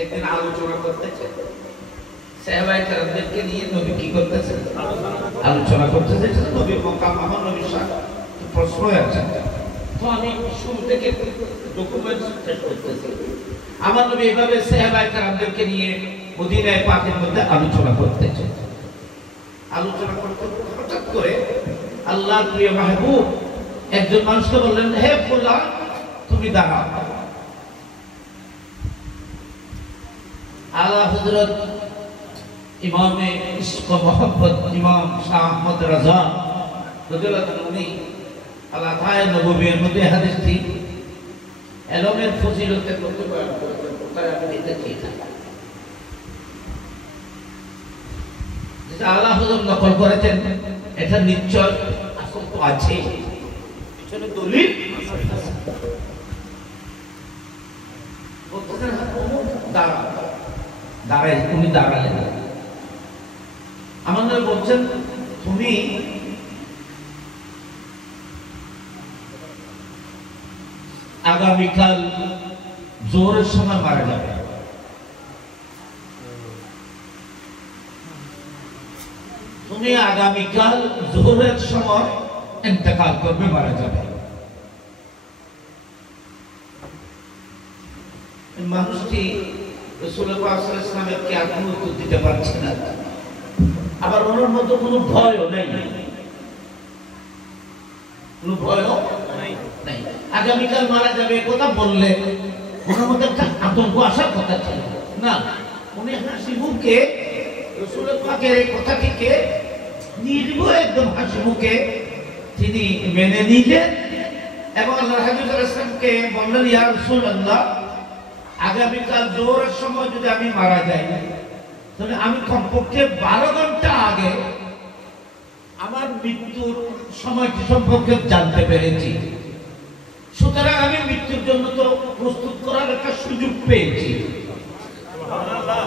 একদিন আলোচনা করতেছে সাহাবায়ে কেরামদেরকে নিয়ে নবী কি করতেছেন আলোচনা করতেছে নবীর মক্কা মহানবীর সাথে প্রশ্ন আছে তো আমি শুরু থেকে ডকুমেন্ট শেষ করতেছি আমার নবী এইভাবে সাহাবায়ে কেরামদেরকে নিয়ে মদিনায় পাকের মধ্যে আলোচনা করতেছে আলোচনা করতে হঠাৎ করে আল্লাহর প্রিয় মাহবুব একজন মানুষকে বললেন হে ফুলান তুমি দাঁড়াও आला हजरत इमाम इश्क मोहब्बत इमाम शाह अहमद रजा रज़ियल्लाहु अन्हु अल्लाह ताला नबुव्वतेर मध्य हादिस थी इलमेर फजिलतेर मध्य बयान करेছেন ওটাই আমি দেখেছি যেটা আলা হযরত নকল করেছেন এটা নিশ্চয় আসল তো আছে পিছনে দলিল বলতেছেন দাঁড়া দাঁড়াই উনি দাঁড়ালেন আমার নবী বলছেন তুমি আগামীকাল জোহরের সময় মারা যাবে তুমি আগামীকাল জোহরের সময় ইন্তেকাল করবে মারা যাবে মানুষটি রাসূলুল্লাহ সাল্লাল্লাহু আলাইহি ওয়াসাল্লামের কি আর কোনো উত্তর দিতে পারছে না আবার ওনার মধ্যে কোনো ভয়ও নেই কোনো ভয়ও নাই আগামীকাল মারা যাবে কথা বললে ওনার মধ্যে একটা আতঙ্ক আসার কথা ছিল না উনি হাসি মুখে রাসূলুল্লাহ পাকের এই কথাটিকে নির্ভয় একদম হাসি মুখে তিনি মেনে নিলেন এবং আল্লাহর হাবিব সাল্লাল্লাহু আলাইহি ওয়াসাল্লামকে বললেন ইয়া রাসূলুল্লাহ আগামীকাল জোহরের সময় যদি আমি মারা যাই তাহলে আমি কমপক্ষে 12 ঘন্টা আগে আমার মৃত্যুর সময়টি সম্পর্কে জানতে পেরেছি সুতরাং আমি মৃত্যুর জন্য তো প্রস্তুত করার একটা সুযোগ পেয়েছি সুবহানাল্লাহ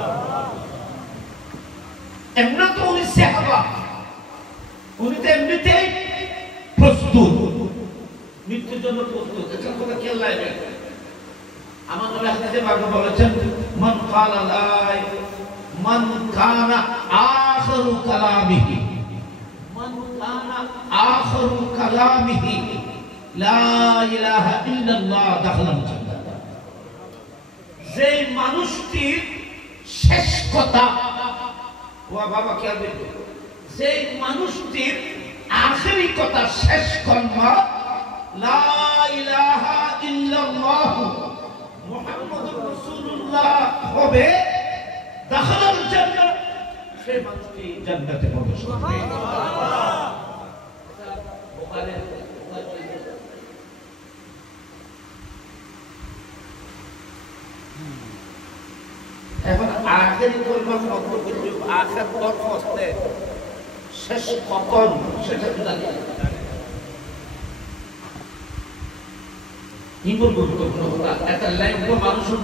এমন তো উনি সাহাবা উনি তো এমনিতেই প্রস্তুত মৃত্যুর জন্য প্রস্তুত এটা কথা খেয়াল রাখবেন আমার নবী হাদিসে বারবার বলেছেন মান ক্বালা মান কানা আখিরু কালামিহি লা ইলাহা ইল্লাল্লাহ দাখালাল জান্নাত যে মানুষটির শেষ কথা ওয়া বাবা কি বলবে যে মানুষটির আখেরি কথা শেষ কলমা লা ইলাহা ইল্লাল্লাহ মুহাম্মাদুর রাসূলুল্লাহ হবে দাখালাল জান্নাত সেই মানুষটি জান্নাতে প্রবেশ করবে সুবহানাল্লাহ বুখারী এখন আখেরি কলমার মধ্যে কিন্তু আখির তরফ হতে শেষ কখন সেটা জানি ইম্পর্টেন্ট গুরুত্বপূর্ণ কথা একটা লাইফ মানুষের